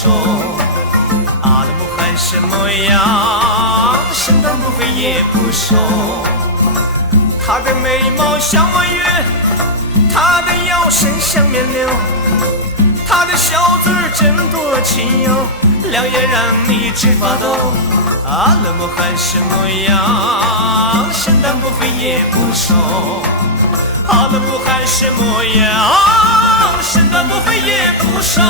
收。阿勒穆罕什么样？身段不肥也不瘦。他的眉毛像弯月，他的腰身像面瘤，他的小嘴真多情哟，两眼让你直发抖。阿勒穆罕什么样？身段不肥也不瘦。阿勒穆罕什么样？身段不肥也不瘦。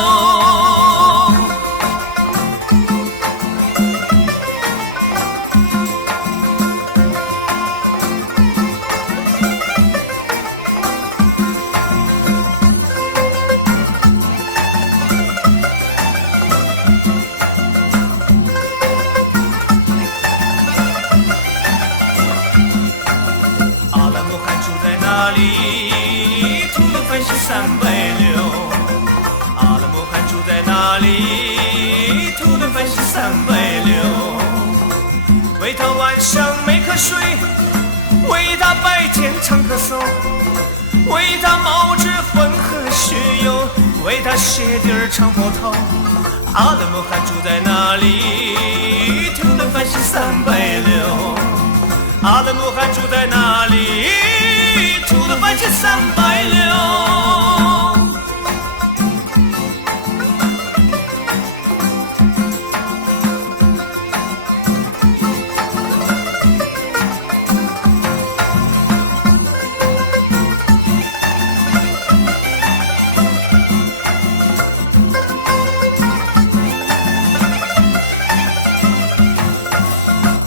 哪里？吐鲁番西360。阿勒穆罕住在哪里？吐鲁番西360。为他晚上没瞌睡，为他白天常咳嗽，为他毛质混合血油，为他鞋底儿常破头。阿勒穆罕住在哪里？吐鲁番西360。阿勒穆罕住在哪里？吐鲁番西360。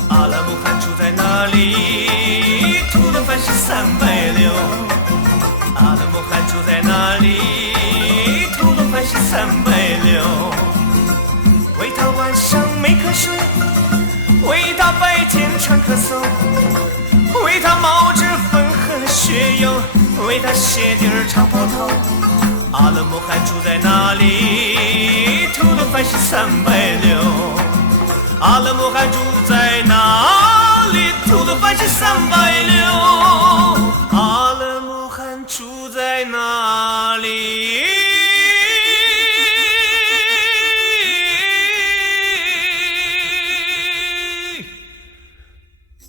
阿勒穆罕住在哪里？吐鲁番西360。阿勒穆罕住在哪里？吐鲁番西360。为他晚上没瞌睡，为他白天常咳嗽，为他毛质混合血油，为他鞋底儿常破头。阿勒穆罕住在哪里？吐鲁番西360。阿勒穆罕住在哪里？吐鲁番西360。阿勒穆罕住在哪里？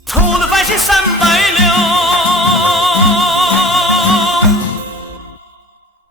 吐鲁番西360。